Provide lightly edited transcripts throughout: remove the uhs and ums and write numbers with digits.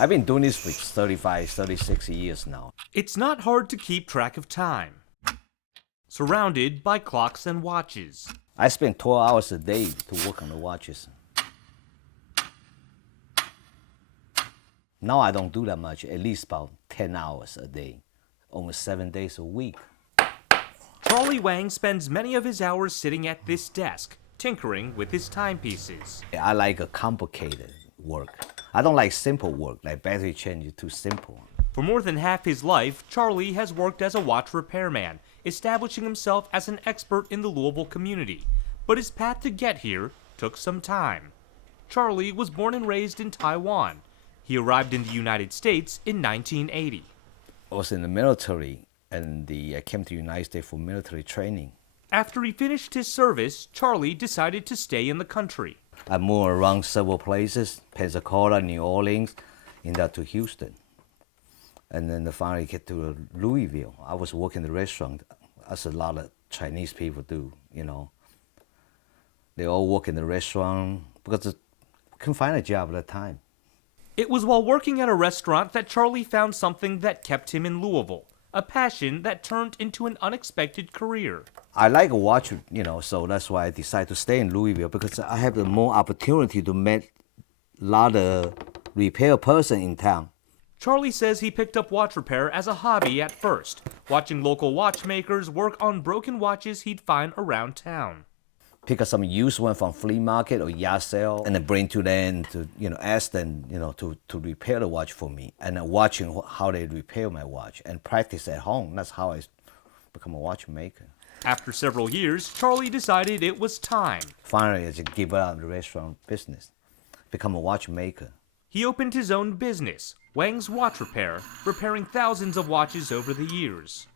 I've been doing this for 35, 36 years now. It's not hard to keep track of time. Surrounded by clocks and watches. I spend 12 hours a day to work on the watches. Now I don't do that much, at least about 10 hours a day, almost 7 days a week. Charlie Wang spends many of his hours sitting at this desk, tinkering with his timepieces. I like a complicated work. I don't like simple work, like battery change is too simple. For more than half his life, Charlie has worked as a watch repairman, establishing himself as an expert in the Louisville community. But his path to get here took some time. Charlie was born and raised in Taiwan. He arrived in the United States in 1980. I was in the military, and I came to the United States for military training. After he finished his service, Charlie decided to stay in the country. I moved around several places, Pensacola, New Orleans, and that to Houston. And then finally get to Louisville. I was working in the restaurant, as a lot of Chinese people do, you know. They all work in the restaurant because they couldn't find a job at that time. It was while working at a restaurant that Charlie found something that kept him in Louisville, a passion that turned into an unexpected career. I like a watch, you know, so that's why I decided to stay in Louisville, because I have the more opportunity to meet a lot of repair person in town. Charlie says he picked up watch repair as a hobby at first, watching local watchmakers work on broken watches he'd find around town. Pick up some used one from flea market or yard sale, and then bring to them to, you know, ask them, you know, to repair the watch for me, and then watching how they repair my watch and practice at home. That's how I become a watchmaker. After several years, Charlie decided it was time. Finally, I just give up the restaurant business, become a watchmaker. He opened his own business, Wang's Watch Repair, repairing thousands of watches over the years.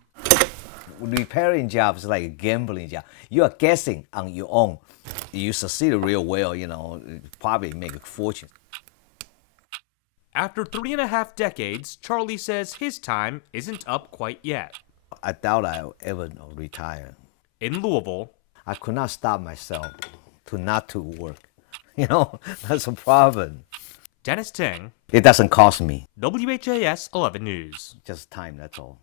Repairing jobs is like a gambling job. You are guessing on your own. You succeed real well, you know, probably make a fortune. After 3.5 decades, Charlie says his time isn't up quite yet. I doubt I'll ever retire. In Louisville, I could not stop myself not to work. You know, that's a problem. Dennis Ting, It doesn't cost me. WHAS 11 News. Just time, that's all.